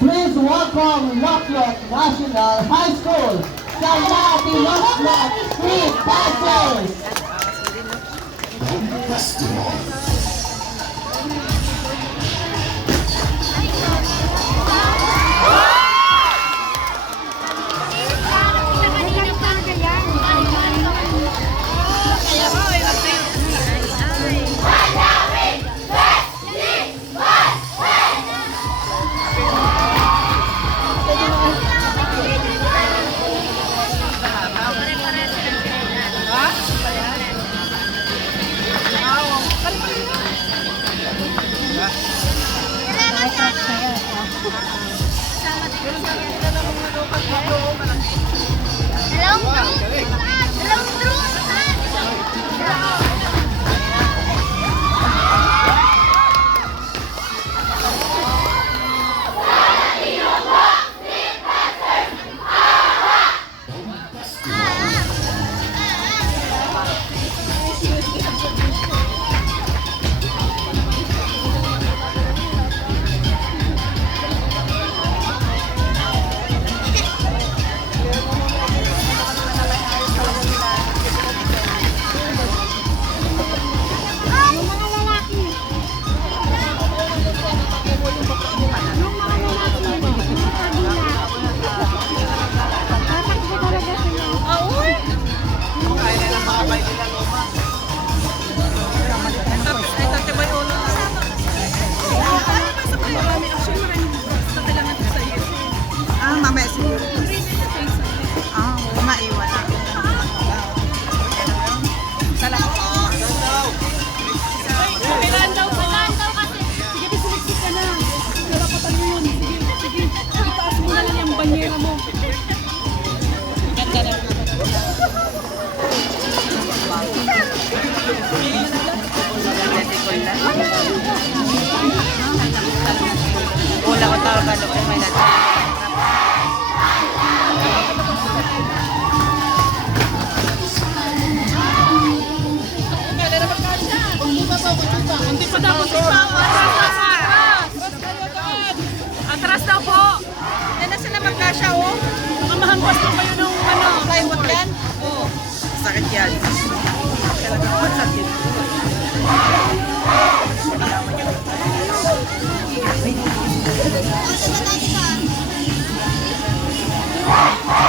Please welcome Locklock National High School, Kalahati Locklock Street Dancers! Wala ko tawag ka doon. May natin. Hindi pa daw atras daw po. Yan na sila magkasya, oh. Baka mahampas pa kayo ng Plywood yan? Oo. Sakit yan. Talagang sakit. Oh,